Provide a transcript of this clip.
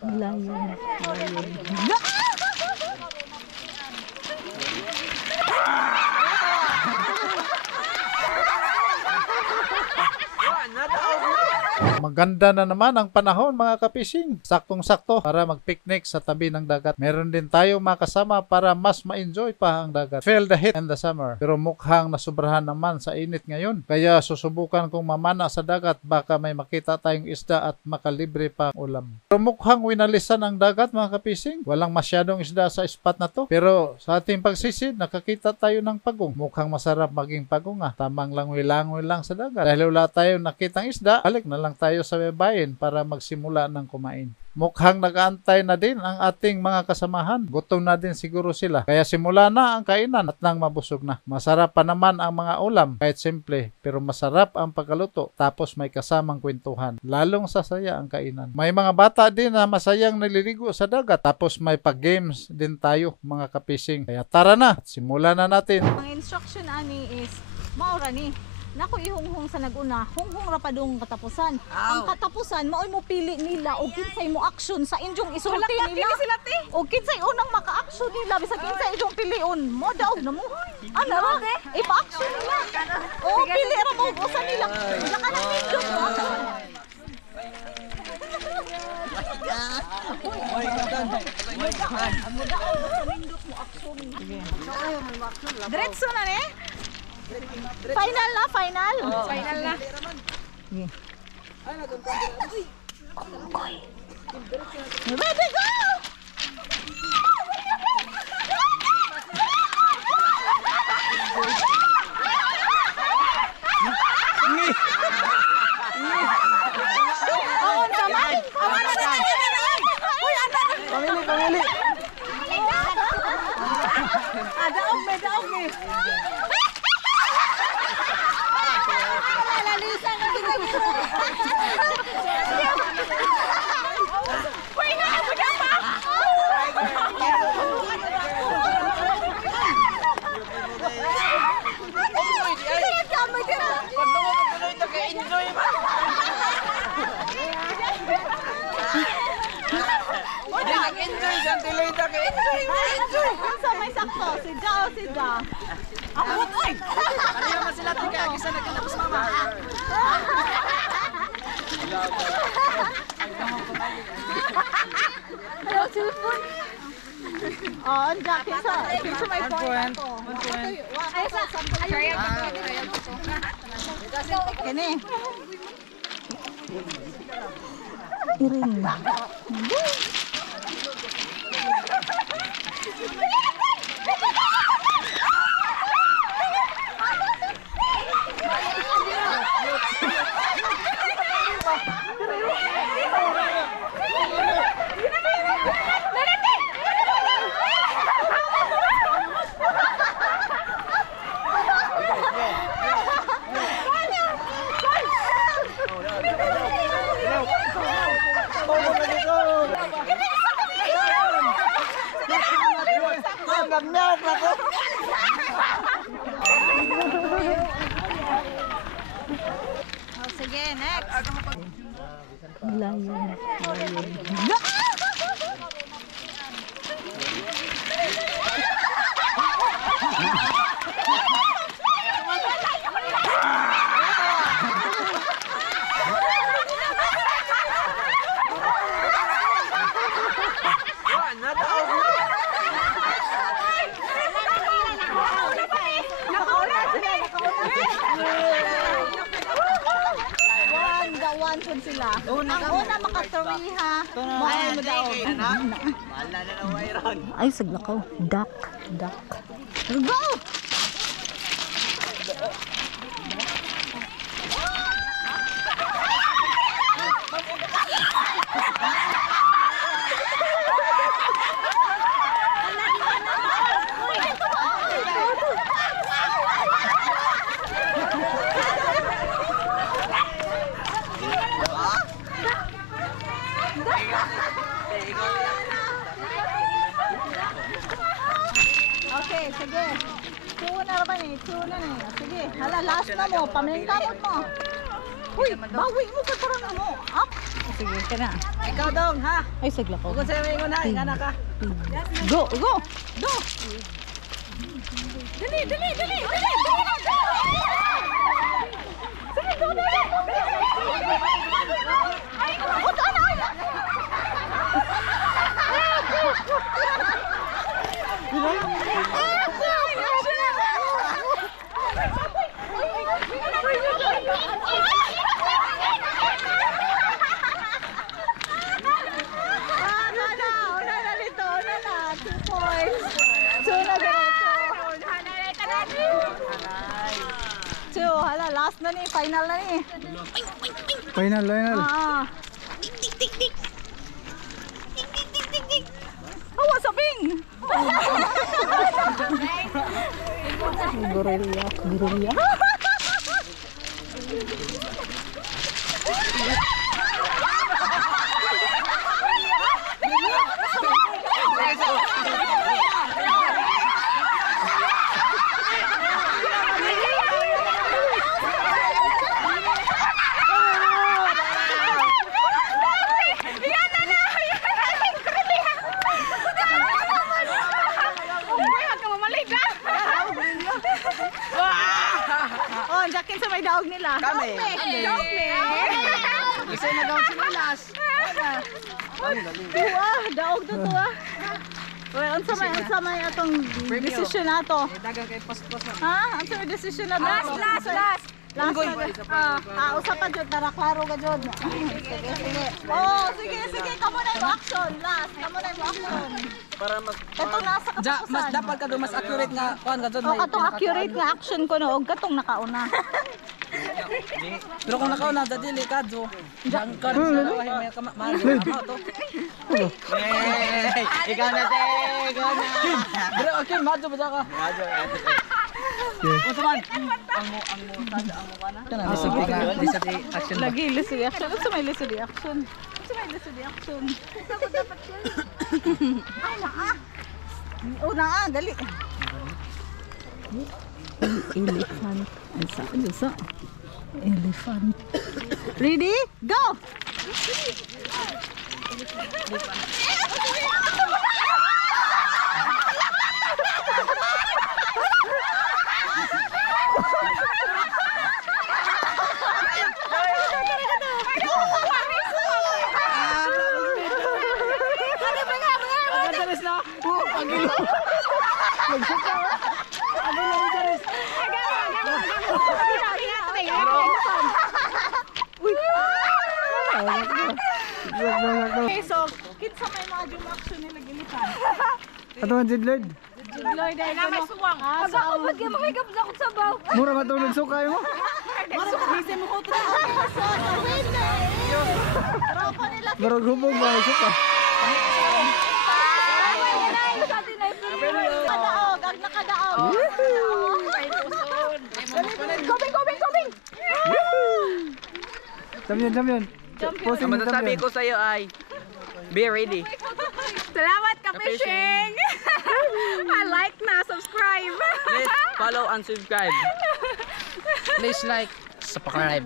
Lion. Maganda na naman ang panahon mga kapising. Saktong-sakto para mag-picnic sa tabi ng dagat. Meron din tayo makasama para mas ma-enjoy pa ang dagat. Feel the heat in the summer. Pero mukhang nasubrahan naman sa init ngayon. Kaya susubukan kong mamana sa dagat. Baka may makita tayong isda at makalibre pa ulam. Pero mukhang winalisan ang dagat mga kapising. Walang masyadong isda sa spot na to. Pero sa ating pagsisid, nakakita tayo ng pagong. Mukhang masarap maging pagong ah. Tamang langoy-langoy lang sa dagat. Dahil wala tayong nakitang isda, balik na lang tayo sa bayan para magsimula ng kumain. Mukhang nag-aantay na din ang ating mga kasamahan. Gutom na din siguro sila. Kaya simula na ang kainan at nang mabusog na. Masarap pa naman ang mga ulam kahit simple. Pero masarap ang pagkaluto. Tapos may kasamang kwentuhan. Lalong sasaya ang kainan. May mga bata din na masayang naliligo sa dagat. Tapos may pag-games din tayo mga kapising. Kaya tara na at simulan na natin. Ang instruction ani is maura ni. Nako ihunghong sa naguna, hunghong rapadong katapusan. Ang katapusan maoy mo pili nila o kinsay mo action sa injong isulti nila. O kinsay unang maka-action nila bisag kinsay inyong pilion. Mo daw na mo. Ano ra? Ipa-action nila. O pili ra mo usa nila. Naka nang nindot mo. Diretso na ni. Final na, final. Final na. Okay. Ready, go! Pamili. Daog me. May sakto, si Ja. Ako, oy! Ano naman sila ito kaya kisa nagkatapos mama? Hello, cellphone. Oh, Jack, kinsa may point ako. Ay, sa kini. Iring. Sige, next. Lion. Sila. Ang una makaturi ha. Mahal mo daw. Ay, saglakaw. Duck. Go! Okay, sige. Tuna na ba ni? Tuna na. Sige, hala, last na mo. Pamilingkamot mo. Uy, bawi mo ka parang ano. Up. Sige, kana. Ikaw dong, ha? Ay, sagla ko. Kung sa'yo may ingon ha, ingana ka. Go, go, go. Dali, dali, dali, dali, dali, dali. Sige, go, go, go. Ay, ano, ano? Last na ni, final na ni. Final. Ah. Hawa sabing. Gorilla. Oh, jacket sa may daog nila. Kami. Isa na daw sinilas. Tuwa, daog to tuwa. Uy, unsa may atong decision nato? Dagang kay paspas. Ha? Unsa may decision nato? Last. Last. Usa pa jud para klaro ka jud. Sige. Oh, sige, kamo na yung action. Last, kamo na yung action. Para mag... Katong nasa katapusan. Mas dapat ka doon mas accurate nga kuan ka doon. Oh, katong accurate nga action ko no, og katong nakauna. Pero kung nakaw na dadili ka do. Diyan ka sa lahi may kamahal to. Ikaw na te, ikaw na. Pero okay, madyo ba ka? Madyo. Unsa man? Ang mo kana? Kana lisod action. Lagi lisod action. Unsa may lisod action? Ay na. Una dali. Elephant. Isa. Elephant. Ready? Go! Okay, so, kinsa may mga jum action nila gilitan. Ato man Jidlord. Lloyd ay may suwang. Asa ako pag makikap na ko sa baw. Mura matulog sukay mo. Bisa mo ko tra. So, the winner is tropa nila. Barog hubog ba suka. Nakadaog, ang nakadaog. Gobing! Champion. Posing Ang masasabi ko sa iyo ay be ready. Salamat ka fishing. I like na, subscribe. Please follow and subscribe. Please like, subscribe.